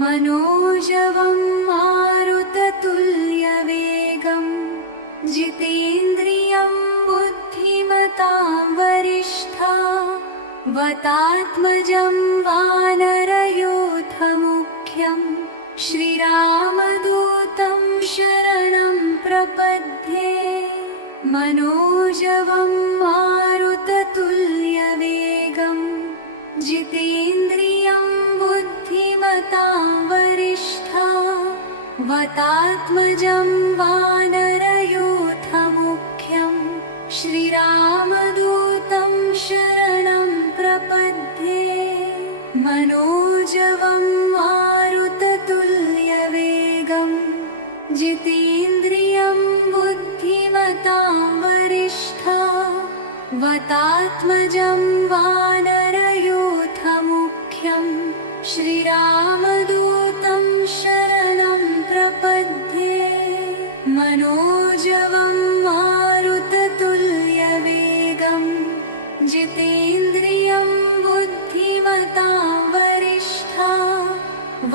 मनोजवं मारुततुल्यवेगं जितेन्द्रियं बुद्धिमतां वरिष्ठं वातात्मजं वानरयूथमुख्यं श्रीरामदूतं शरणं प्रपद्ये। मनोजवं मारुततुल्यवेगं जितेन्द्रियं बुद्धिमतां वरिष्ठं वातात्मजं वानरयूथमुख्यं श्रीरामदूतं शरणं प्रपद्ये। मनोजवं मारुततुल्यवेगं जितेन्द्रियं बुद्धिमतां वरिष्ठं वातात्मजं वानरयूथमुख्यं श्रीरामदूतं शरणं प्रपद्ये। मनोजवं मारुततुल्यवेगं जितेन्द्रियं बुद्धिमतां वरिष्ठं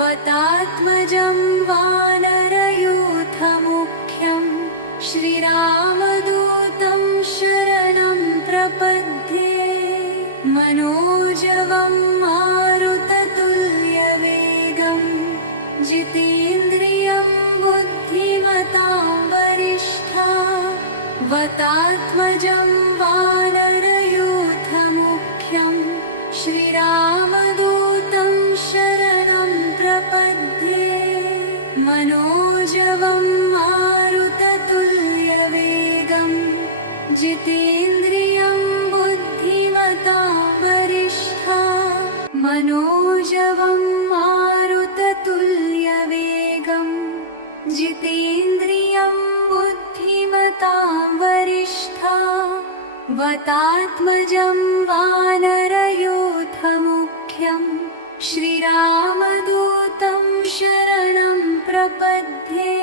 वातात्मजं वानरयूथमुख्यं श्रीरामदूतं शरणं प्रपद्ये। मनोजवं मारुततुल्यवेगं जितेन्द्रियं बुद्धिमतां वरिष्ठं वातात्मजं वानरयूथमुख्यं श्रीरामदूतं शरणं प्रपद्ये। मनोजवं मारुततुल्यवेगं जितेन्द्रियं बुद्धिमतां वरिष्ठं मनोजवं मारुततुल्यवेगं जितेन्द्रियं बुद्धिमतां वरिष्ठं वातात्मजं वानरयूथमुख्यं श्रीरामदूतं शरणं प्रपद्ये।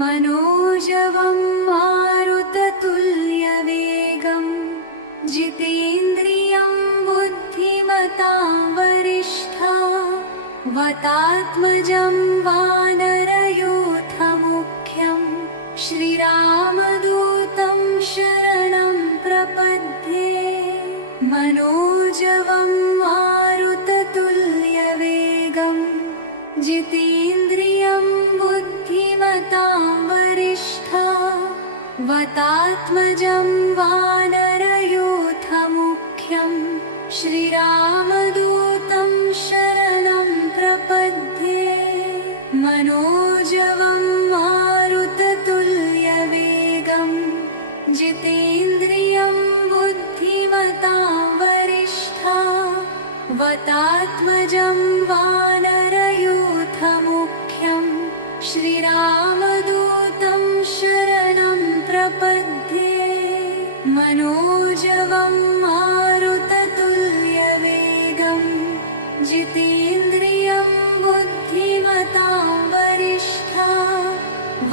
मनोजवं मारुततुल्यवेगं जितेन्द्रियं बुद्धिमतां वरिष्ठं वातात्मजं वानरयूथमुख्यं श्रीरामदूतं शरणं प्रपद्ये। मनोजवं मारुततुल्यवेगं जितेन्द्रियं बुद्धिमतां वरिष्ठं वातात्मजं वानरयूथमुख्यं श्रीरामदूतं शरणं प्रपद्ये। मनोजवं मारुततुल्यवेगं जितेन्द्रियं बुद्धिमतां वरिष्ठं वातात्मजं वानरयूथमुख्यं श्रीरामदूतं शरणं प्रपद्ये। मनोजवं मारुततुल्यवेगं जितेन्द्रियं बुद्धिमतां वरिष्ठं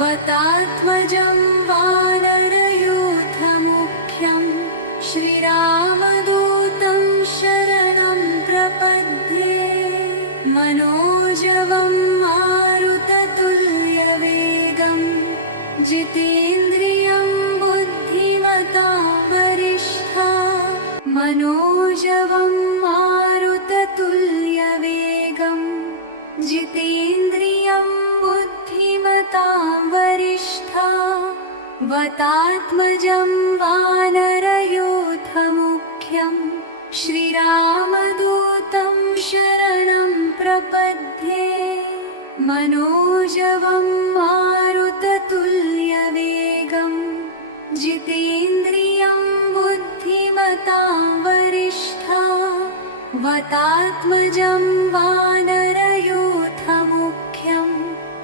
वातात्मजं वानरयूथमुख्यं श्रीरामदूतं शरणं प्रपद्ये। मनोजवं मारुततुल्यवेगं जितेन्द्रियं बुद्धिमतां वरिष्ठं मनोजवं मारुततुल्यवेगं जितेन्द्रियं बुद्धिमतां वरिष्ठं वातात्मजं वानरयूथमुख्यं श्रीरामदूतं शरणं प्रपद्ये। मनोजवं मारुततुल्यवेगं जितेन्द्रियं बुद्धिमतां वरिष्ठं वातात्मजं वानरयूथमुख्यं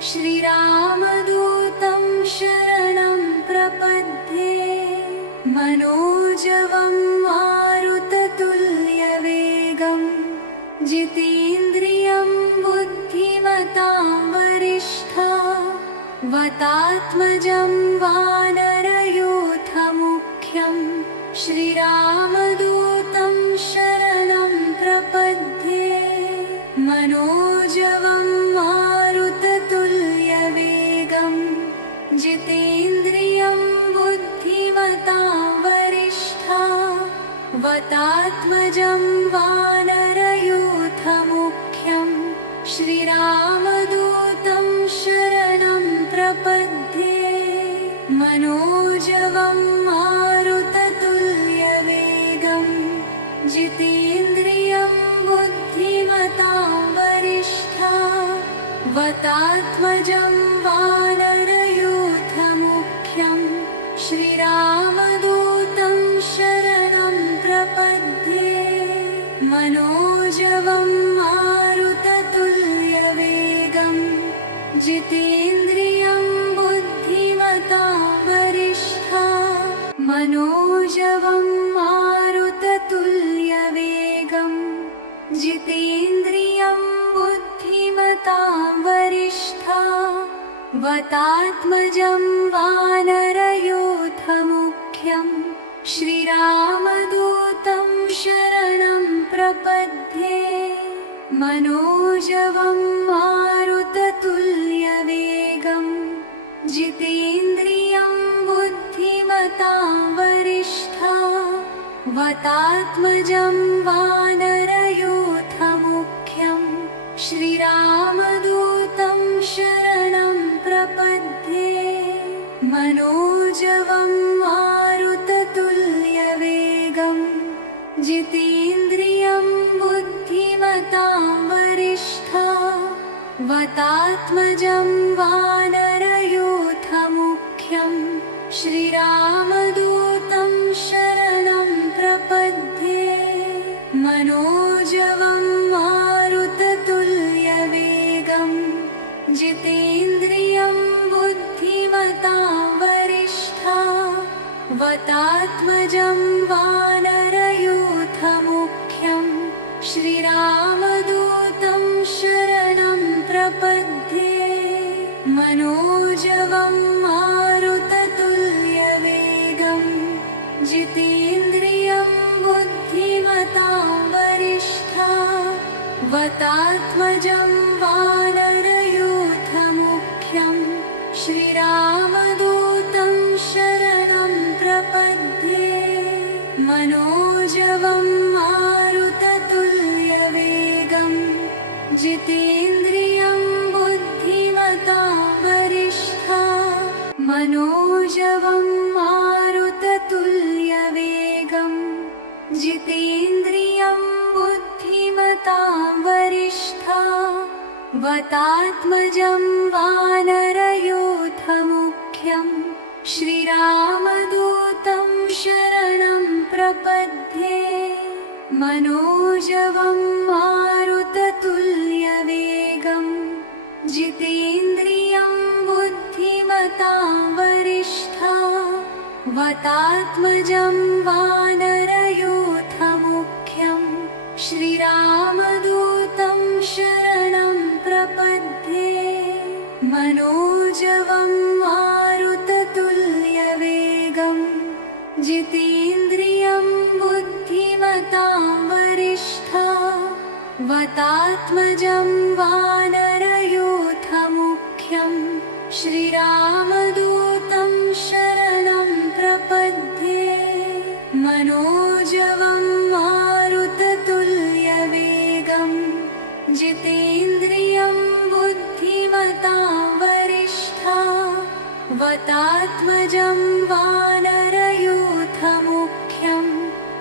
श्रीरामदूतं शरणं प्रपद्ये। मनोजवं मारुततुल्यवेगं जितेन्द्रियं बुद्धिमतां वरिष्ठं वातात्मजं वानरयूथमुख्यं श्रीरामदूतं शरणं प्रपद्ये। मनोजवं वतात्मजं वानरयूथमुख्यं श्रीरामदूतं शरणं प्रपद्ये मनोजवं मारुततुल्यवेगं जितेन्द्रियं बुद्धिमतां वरिष्ठं वतात्मजं वानरयूथमुख्यं श्रीरामदूतं शरणं प्रपद्ये मनोजवं मारुततुल्यवेगं जितेन्द्रियं बुद्धिमतां वरिष्ठं मनोजवं मारुततुल्यवेगं जितेन्द्रियं बुद्धिमतां वरिष्ठं वतात्मजं वानरयूथमुख्यं श्रीरामदूतं शरणं प्रपद्ये मनोजवं मारुततुल्यवेगं जितेन्द्रियं बुद्धिमतां वरिष्ठं वतात्मजं वानरयूथमुख्यं श्रीरामदूतं शरणं प्रपद्ये मनोजवं मारुततुल्यवेगं जितेन्द्रियं बुद्धिमतां वरिष्ठं वतात्मजं वानरयूथमुख्यं श्रीरामदूतं शरणं प्रपद्ये मनोजवं मारुततुल्यवेगं जितेन्द्रियं बुद्धिमतां वरिष्ठं वतात्मजं वानरयूथमुख्यं श्रीरामदूतं शरणं प्रपद्ये मनोजवं मारुततुल्यवेगं जितेन्द्रियं बुद्धिमतां वरिष्ठं वतात्मजं वानरयूथमुख्यं श्रीरामदूतं शरणं प्रपद्ये मनोजवं मारुततुल्यवेगं जितेन्द्रियं बुद्धिमतां वरिष्ठं मनोजवं मारुततुल्यवेगं जितेन्द्रियं बुद्धिमतां वरिष्ठं वतात्मजं वानरयूथमुख्यं श्रीरामदूतं शरणं प्रपद्ये मनोजवं मारुततुल्यवेगं जितेन्द्रियं बुद्धिमतां वरिष्ठं वतात्मजं वानरयूथमुख्यं श्रीरामदूतं शरणं प्रपद्ये मनोजवं मारुततुल्यवेगं जितेन्द्रियं बुद्धिमतां वरिष्ठं वतात्मजं वानरयूथमुख्यं श्रीरामदूतं शरणं प्रपद्ये मनोजवं मारुततुल्यवेगं जितेन्द्रियं बुद्धिमतां वरिष्ठं वतात्मजं वानरयूथमुख्यं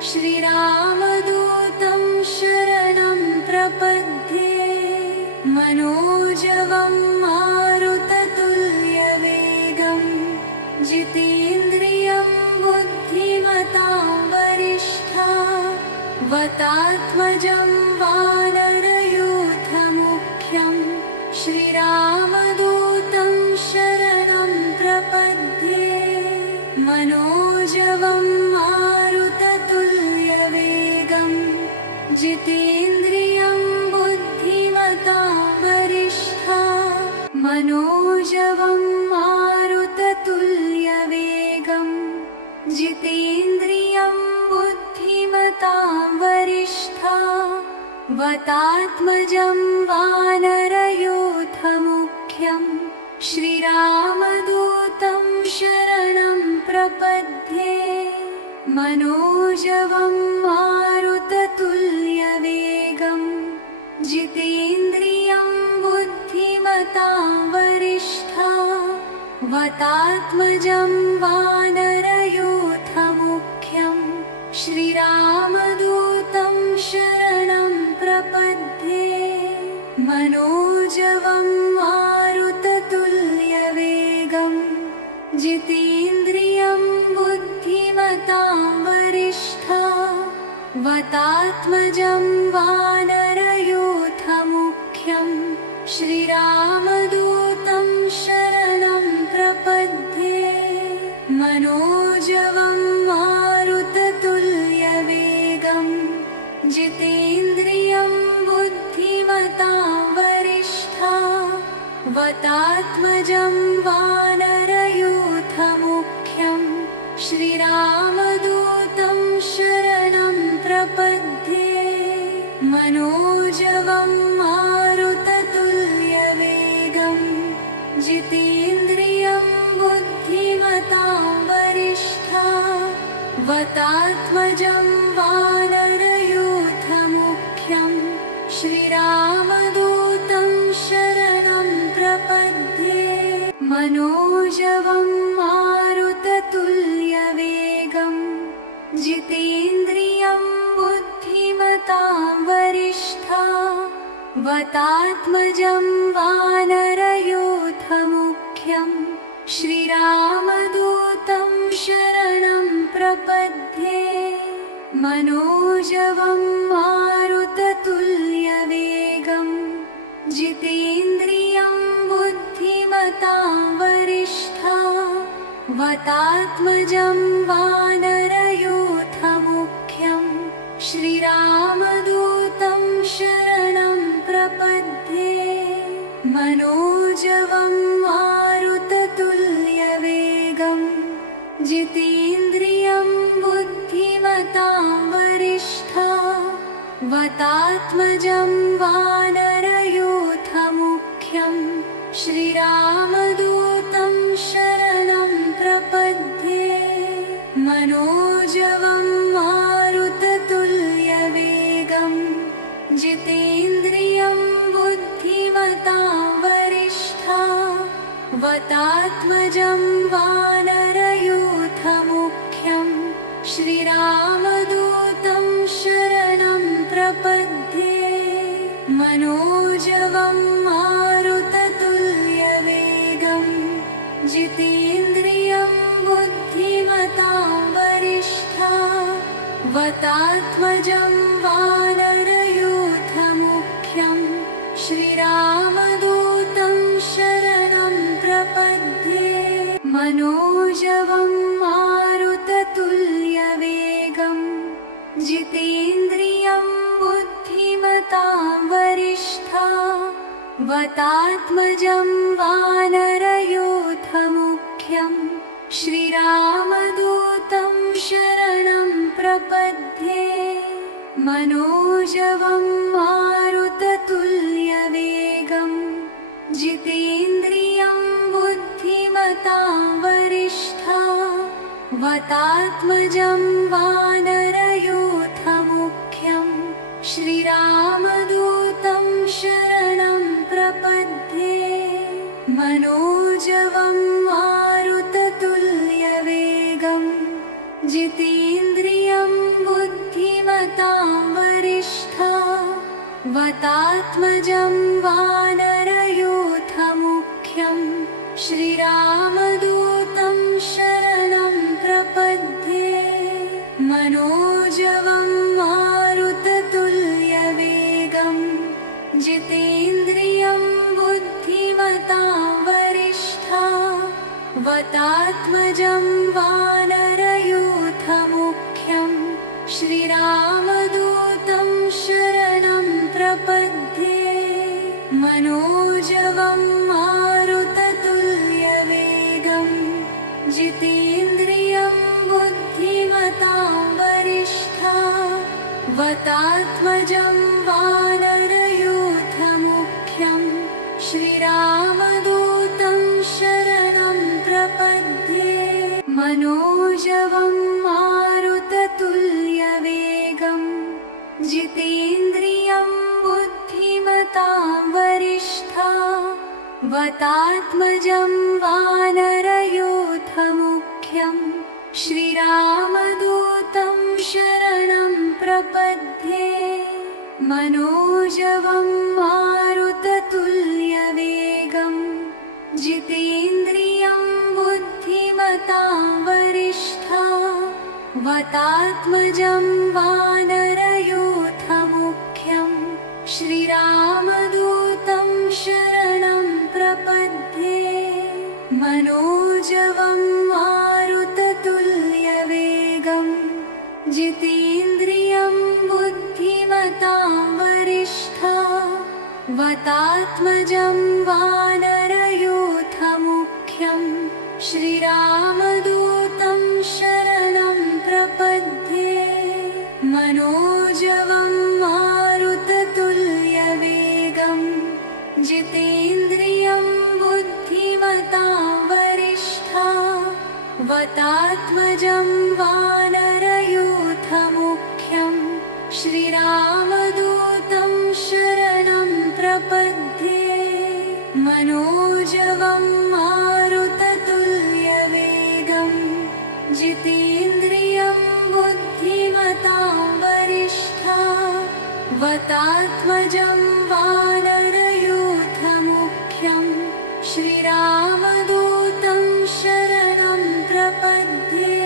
श्रीरामदूतं शरणं प्रपद्ये मनोजवं मारुततुल्यवेगं जितेन्द्रियं बुद्धिमतां वरिष्ठं वतात्मजं वानरयूथमुख्यं श्रीरामदूतं शरणं प्रपद्ये मनोजवं मारुततुल्यवेगं जितेन्द्रियं बुद्धिमतां वरिष्ठं मनोजवं मारुततुल्यवेगं जितेन्द्रियं बुद्धिमतां वरिष्ठं वतात्मजं वानरयूथमुख्यं श्रीरामदूतं शरणं प्रपद्ये मनोजवं जितेन्द्रियं बुद्धिमतां वरिष्ठं वातात्मजं वानरयूथमुख्यं श्रीरामदूतं शरणं प्रपद्ये मनोजवं मारुततुल्यवेगं जितेन्द्रियं बुद्धिमतां वरिष्ठं वातात्मजं वानरयूथमुख्यं श्रीरामदूतं शरणं प्रपद्ये मनोजवं मारुततुल्यवेगं जितेन्द्रियं बुद्धिमतां वरिष्ठं वातात्मजं वानरयूथमुख्यं श्रीरामदूतं शरणं प्रपद्ये मनोजवं मारुततुल्यवेगं जितेन्द्रियं बुद्धिमतां वरिष्ठं वातात्मजं वानरयूथमुख्यं श्रीरामदूतं शरणं प्रपद्ये मनोजवं मारुततुल्यवेगं जितेन्द्रियं बुद्धिमतां वरिष्ठं वातात्मजं वानरयूथमुख्यं श्रीरामदूतं शरणं प्रपद्ये मनोजवं मारुततुल्यवेगं जितेन्द्रियं बुद्धिमतां वरिष्ठं वातात्मजं वानरयूथमुख्यं श्रीरामदूतं शरणं प्रपद्ये मनोजवं मारुततुल्यवेगं जितेन्द्रियं बुद्धिमतां वरिष्ठं वातात्मजं वानरयूथमुख्यं श्रीरामदूतं शरणं प्रपद्ये मनोजवं मारुततुल्यवेगं जितेन्द्रियं बुद्धिमतां वरिष्ठं वातात्मजं वानरयूथमुख्यं श्रीरामदूतं शरणं प्रपद्ये मनोजवं मारुततुल्यवेगं जितेन्द्रियं बुद्धिमतां वरिष्ठं वातात्मजं वानरयूथमुख्यं श्रीरामदूतं शरणं प्रपद्ये मनोजवं मारुततुल्यवेगं जितेन्द्रियं बुद्धिमतां वरिष्ठं वातात्मजं वानरयूथमुख्यं श्रीरामदूतं शरणं प्रपद्ये मनोजवं मारुततुल्यवेगं जितेन्द्रियं बुद्धिमतां वरिष्ठं वातात्मजं वानरयूथमुख्यं श्रीरामदूतं शरणं प्रपद्ये मनोजवं मारुततुल्यवेगं जितेन्द्रियं बुद्धिमतां वरिष्ठं वातात्मजं वानरयूथमुख्यं श्रीरामदूतं शरणं प्रपद्ये मनोजवं मारुततुल्यवेगं जितेन्द्रियं बुद्धिमतां वरिष्ठं वातात्मजं वानरयूथमुख्यं श्रीरामदूतं शरणं प्रपद्ये मनोजवं मारुततुल्यवेगं जितेन्द्रियं बुद्धिमतां वरिष्ठं वातात्मजं वानरयूथमुख्यं श्रीरामदूतं शरणं प्रपद्ये मनोजवं मारुततुल्यवेगं जितेन्द्रियं बुद्धिमतां वरिष्ठा वतात्मजं वानरयूथमुख्यं श्रीरामदूतं शरणं प्रपद्ये मनोजवं मारुततुल्यवेगं जितेन्द्रियं बुद्धिमतां वरिष्ठा वतात्मजं वानरयूथमुख्यं श्रीरामदूतं शरणं प्रपद्ये मनोजवं मारुततुल्यवेगं जितेन्द्रियं बुद्धिमतां वरिष्ठा वतात्मजं वानरयूथमुख्यं श्रीरामदूतं शरणं प्रपद्ये मनोजवं मारुततुल्यवेगं जितेन्द्रियं बुद्धिमतां वरिष्ठा वतात्मजं वानरयूथमुख्यं श्रीरामदूतं शरणं प्रपद्ये मनोजवं मारुततुल्यवेगं जितेन्द्रियं बुद्धिमतां वरिष्ठा वतात्मजं वानरयूथमुख्यं श्रीरामदूतं शरणं प्रपद्ये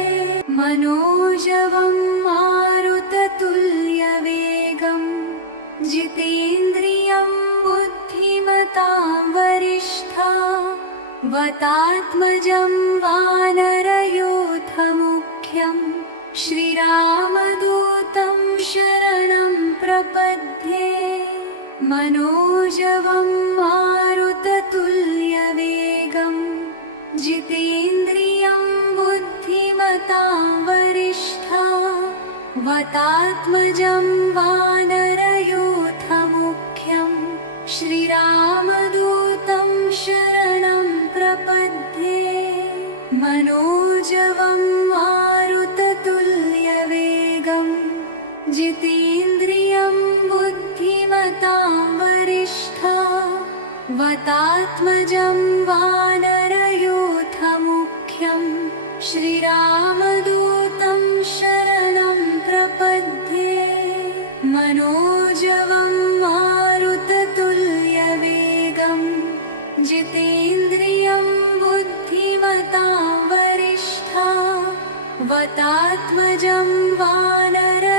मनोजवं मारुततुल्यवेगं जितेन्द्रियं बुद्धिमतां वरिष्ठा वतात्मजं वानरयूथमुख्यं श्रीरामदूतं शरणं प्रपद्ये मनोजवं मारुततुल्यवेगं जितेन्द्रियं बुद्धिमतां वरिष्ठा वतात्मजं वानरयूथमुख्यं श्रीरामदूतं शरणं प्रपद्ये मनोजवं मारुततुल्यवेगं जितेन्द्रियं बुद्धिमतां वरिष्ठा वतात्मजं वानरयूथमुख्यं श्रीरामदूतं शरणं प्रपद्ये मनोजवं मारुततुल्यवेगं जितेन्द्रियं बुद्धिमतां वरिष्ठा वतात्मजं वानरयूथमुख्यं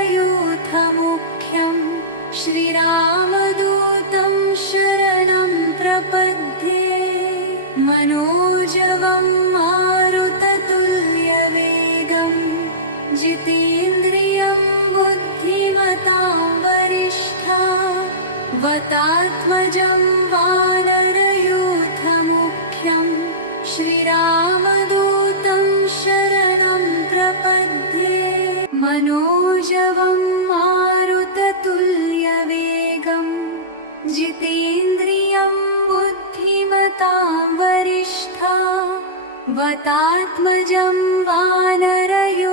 श्रीरामदूतं शरणं प्रपद्ये मनोजवं मारुततुल्यवेगं जितेन्द्रियं बुद्धिमतां वरिष्ठा वतात्मजं वानरयूथमुख्यं श्रीरामदूतं शरणं प्रपद्ये मनोजवं मारुततुल्यवेगं जितेन्द्रियं बुद्धिमतां वरिष्ठा वतात्मजं वानरयूथमुख्यं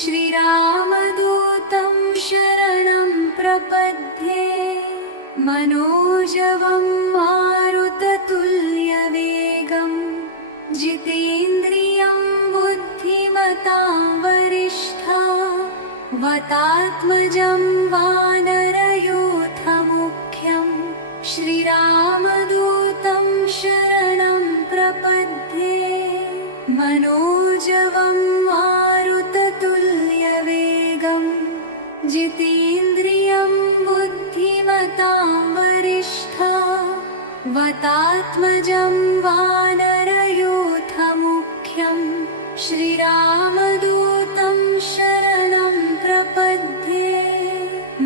श्रीरामदूतं शरणं प्रपद्ये मनोजवं मारुततुल्यवेगं जितेन्द्रियं बुद्धिमतां वरिष्ठा वतात्मजं वानरयूथमुख्यं श्रीरामदूतं शरणं प्रपद्ये मनोजवं मारुततुल्यवेगं जितेन्द्रियं बुद्धिमतां वरिष्ठा वतात्मजं वानरयूथमुख्यं श्रीरामदूतं शरणं प्रपद्ये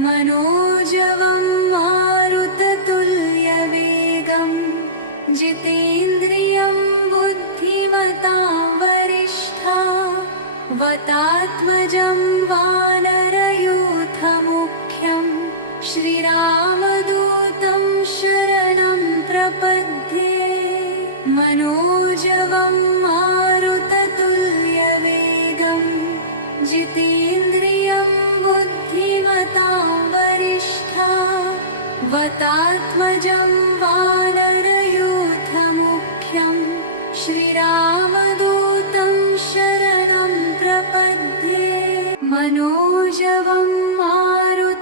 मनोजवं मारुततुल्यवेगं जितेन्द्रियं बुद्धिमतां वरिष्ठा वतात्मजं वानरयूथमुख्यं श्रीरामदूतं शरणं प्रपद्ये मनोजवं मारुततुल्यवेगं जितेन्द्रियं बुद्धिमतां वरिष्ठा वतात्मजं वानरयूथमुख्यं श्रीरामदूतं शरणं प्रपद्ये मनोजवं मारुततुल्यवेगं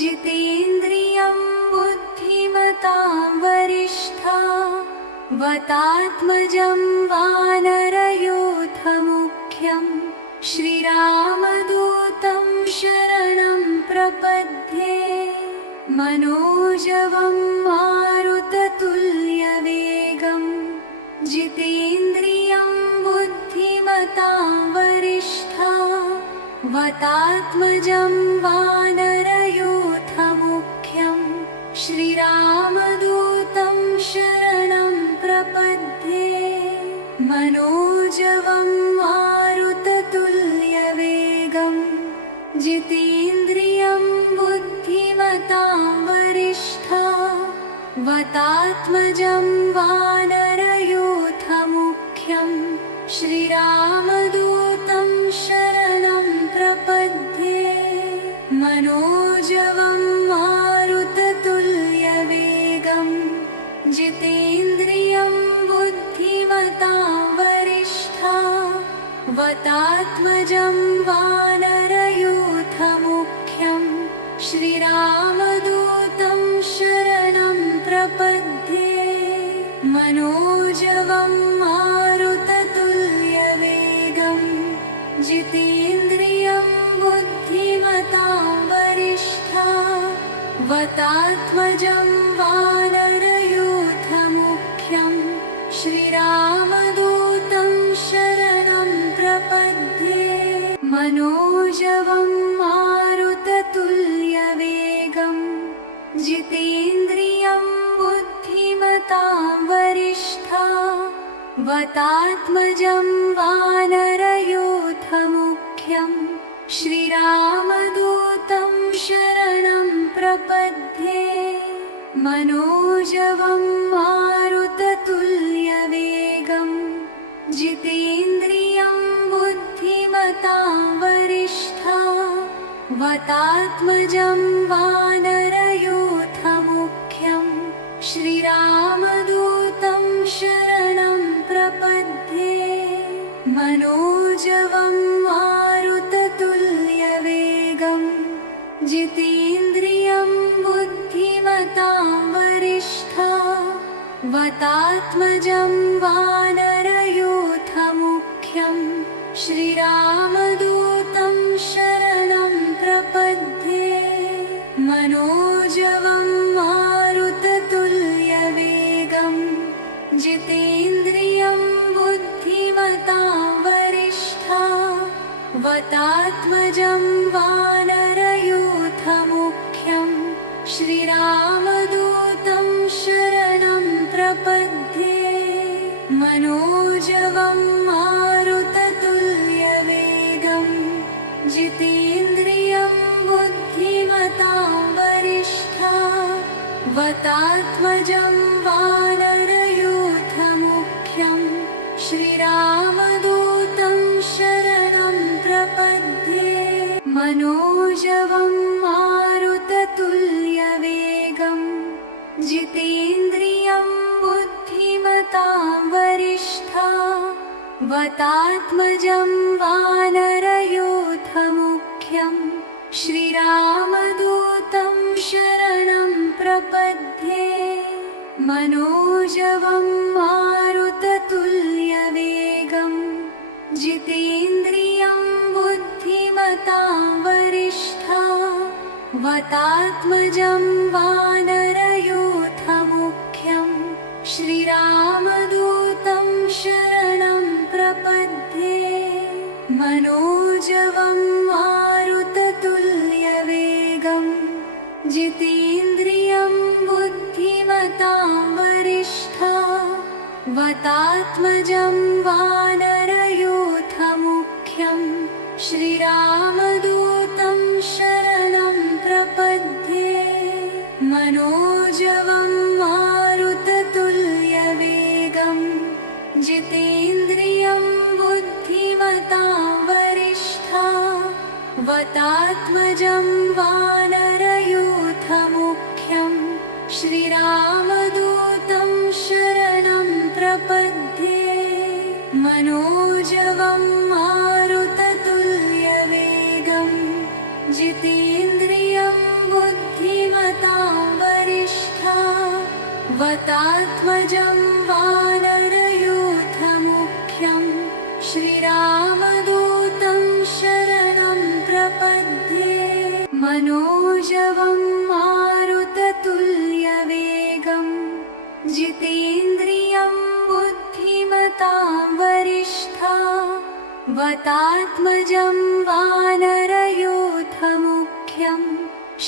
जितेन्द्रियं बुद्धिमतां वरिष्ठं वतात्मजं वानरयूथमुख्यं श्रीरामदूतं शरणं प्रपद्ये मनोजवं मारुततुल्यवेगं जितेन्द्रियं बुद्धिमतां वरिष्ठं वतात्मजं वानरयूथमुख्यं श्रीरामदूतं शरणं प्रपद्ये मनोजवं मारुततुल्यवेगं जितेन्द्रियं बुद्धिमतां वरिष्ठं वतात्मजं वानरयूथमुख्यं श्रीरामदूतं शरणं प्रपद्ये मनोजवं मारुततुल्यवेगं जितेन्द्रियं बुद्धिमतां वरिष्ठं वतात्मजं वानरयूथमुख्यं श्रीरामदूतं शरणं प्रपद्ये मनोजवं मारुततुल्यवेगं जितेन्द्रियं बुद्धिमतां वरिष्ठं वतात्मजं वानरयूथमुख्यं श्रीरामदूतं शरणं प्रपद्ये मनोजवं मारुततुल्यवेगं जितेन्द्रियं बुद्धिमतां वरिष्ठं वतात्मजं वानरयूथमुख्यं श्रीरामदूतं शरणं प्रपद्ये मनोजवं मारुततुल्यवेगं जितेन्द्रियं बुद्धिमतां वरिष्ठं वतात्मजं वानरयूथमुख्यं श्रीरामदूतं शरणं प्रपद्ये मनोजवं मारुततुल्यवेगं जितेन्द्रियं बुद्धिमतां वरिष्ठं वतात्मजं वानरयूथमुख्यं श्रीरामदूतं शरणं प्रपद्ये मनोजवं मारुततुल्यवेगं जितेन्द्रियं बुद्धिमतां वरिष्ठं वतात्मजं वानरयूथमुख्यं श्रीरामदूतं शरणं प्रपद्ये मनोजवं मारुततुल्यवेगं जितेन्द्रियं बुद्धिमतां वरिष्ठं वतात्मजं वानरयूथमुख्यं श्रीरामदूतं शरणं प्रपद्ये मनोजवं मारुततुल्यवेगं जितेन्द्रियं बुद्धिमतां वरिष्ठं वतात्मजं वानरयूथमुख्यं श्रीरामदूतं शरणं प्रपद्ये मनोजवं मारुततुल्यवेगं जितेन्द्रियं बुद्धिमतां वरिष्ठं वतात्मजं वानरयूथमुख्यं श्रीरामदूतं शरणं प्रपद्ये मनोजवं मारुततुल्यवेगं जितेन्द्रियं बुद्धिमतां वरिष्ठं वतात्मजं वानरयूथमुख्यं श्रीरामदूतं शरणं प्रपद्ये मनोजवं मारुततुल्यवेगं जितेन्द्रियं बुद्धिमतां वरिष्ठं वतात्मजं वानर श्रीरामदूतं शरणं प्रपद्ये मनोजवं मारुततुल्यवेगं जितेन्द्रियं बुद्धिमतां वरिष्ठं वातात्मजं वानरयूथमुख्यं श्रीरामदूतं शरणं प्रपद्ये मनोजवं मारुततुल्यवेगं जितेन्द्रियं बुद्धिमतां वरिष्ठं वातात्मजं वानरयूथमुख्यं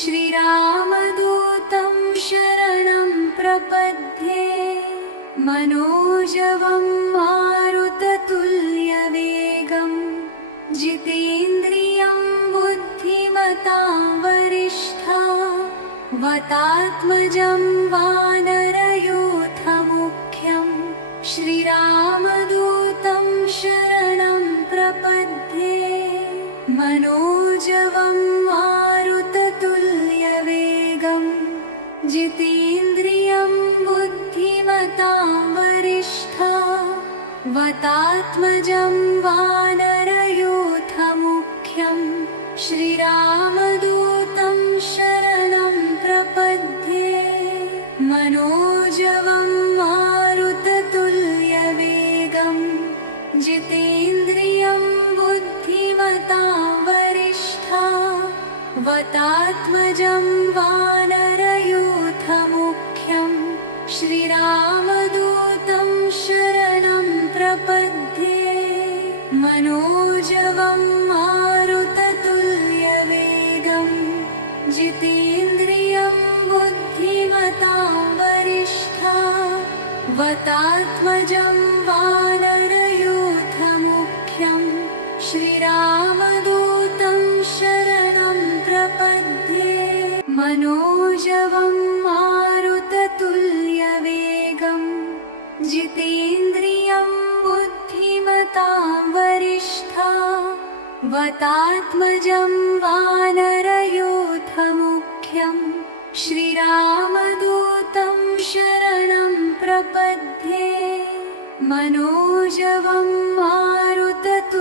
श्रीरामदूतं शरणं प्रपद्ये मनोजवं मारुततुल्यवेगं जितेन्द्रियं बुद्धिमतां वरिष्ठं वातात्मजं वानरयूथमुख्यं श्रीरामदूतं शरणं प्रपद्ये मनोजवं मारुततुल्यवेगं जितेन्द्रियं बुद्धिमतां वरिष्ठं वातात्मजं वानरयूथमुख्यं श्रीरामदूतं शरणं प्रपद्ये मनोजवं मारुततुल्यवेगं जितेन्द्रियं बुद्धिमतां वरिष्ठं वातात्मजं वानरयूथमुख्यं श्रीरामदूतं शरणं प्रपद्ये मनोजवं मारुततुल्यवेगं जितेन्द्रियं बुद्धिमतां वरिष्ठं वातात्मजं वानरयूथमुख्यं श्रीरामदूतं शरणं प्रपद्ये मनोजवं मारुततुल्यवेगं जितेन्द्रियं बुद्धिमतां वरिष्ठं वातात्मजं वानरयूथमुख्यं श्रीरामदूतं शरणं प्रपद्ये मनोजवं मारुततुल्यवेगं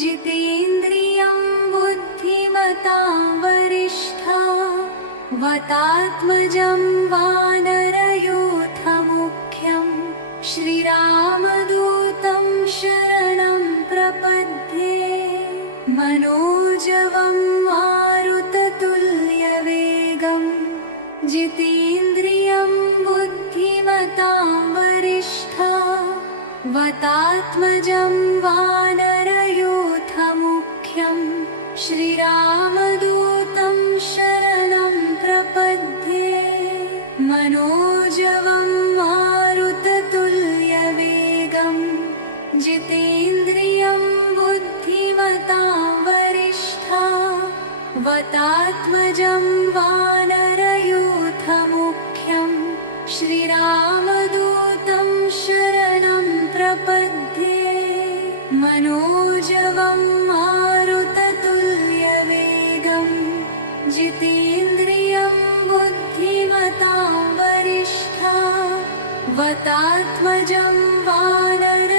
जितेन्द्रियं बुद्धिमतां वरिष्ठं वातात्मजं वानरयूथमुख्यं श्रीरामदूतं शरणं प्रपद्ये मनोजवं मारुततुल्यवेगं जितेन्द्रियं बुद्धिमतां वरिष्ठं वातात्मजं वानरयूथमुख्यं श्रीरामदूतं शरणं प्रपद्ये मनोजवं मारुततुल्यवेगं जितेन्द्रियं बुद्धिमतां वरिष्ठं वातात्मजं वानरयूथमुख्यं श्रीरामदूतं शरणं प्रपद्ये मनोजवं मारुततुल्यवेगं जितेन्द्रियं बुद्धिमतां वरिष्ठं वातात्मजं वानर